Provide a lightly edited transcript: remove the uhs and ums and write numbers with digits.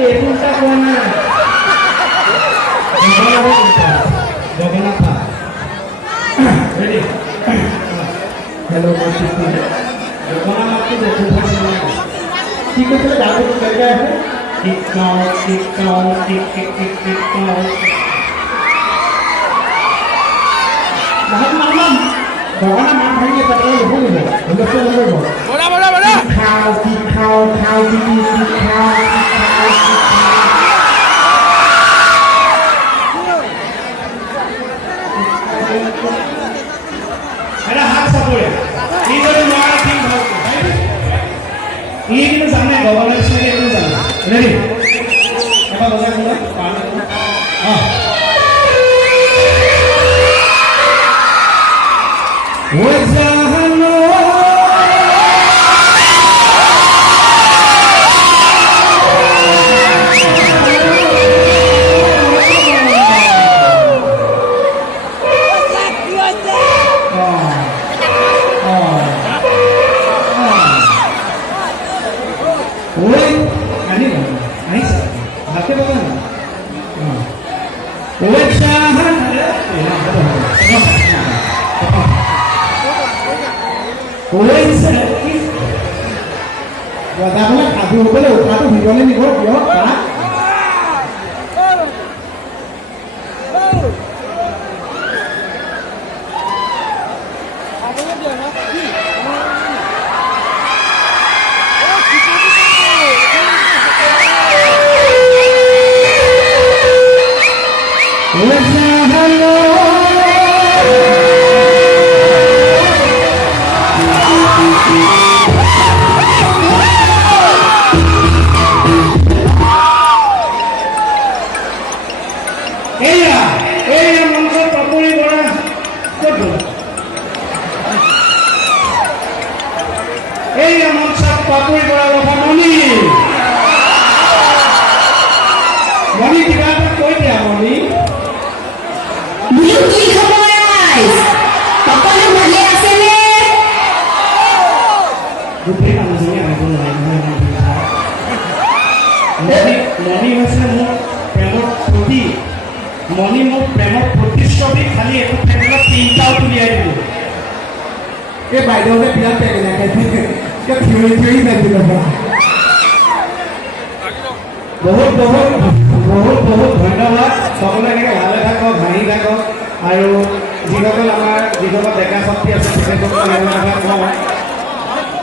একুলটা কোৱা নাই Jagannath ready hello' Jagannath কি কৈছিলে ডাঙৰ কেনেকৈ আছে টিকাও টিকাও টিক টিক টিক টিকাও জগন্নাথ মান ভাঙিয়ে পাতলে নুশুনিব হুলস্থুল নকৰিব বৰা বৰা বৰা খাও কি খাও খাও কি খাও এটা হাত চাপৰে এই যদি নোৱাৰা ঠিক ভালকৈ ই কিন্তু জানে গভৰ্ণৰ স্কুলে এইটো জানে ৰেডি এটা বজাই খোলা وجهنا Wadalah aku boleh ukatu hidupnya nih bro, yo, kan? মনি মোক প্ৰেমত প্ৰতিশ্ৰুতি খালি একো ফেমিলত তিনিটাও তুলিয়াই দিলোঁ এই বাইদেউলে বিৰাট পেকে নাখাইছে থিয়ৰি থিয়ৰি লাগিব বহুত বহুত বহুত বহুত ধন্যবাদ সকলোৱে এনেকৈ ভালে থাকক হাঁহি থাকক আৰু যিসকল আমাৰ যিসকল ডেকা শক্তি আছে তেখেতসকল কওঁ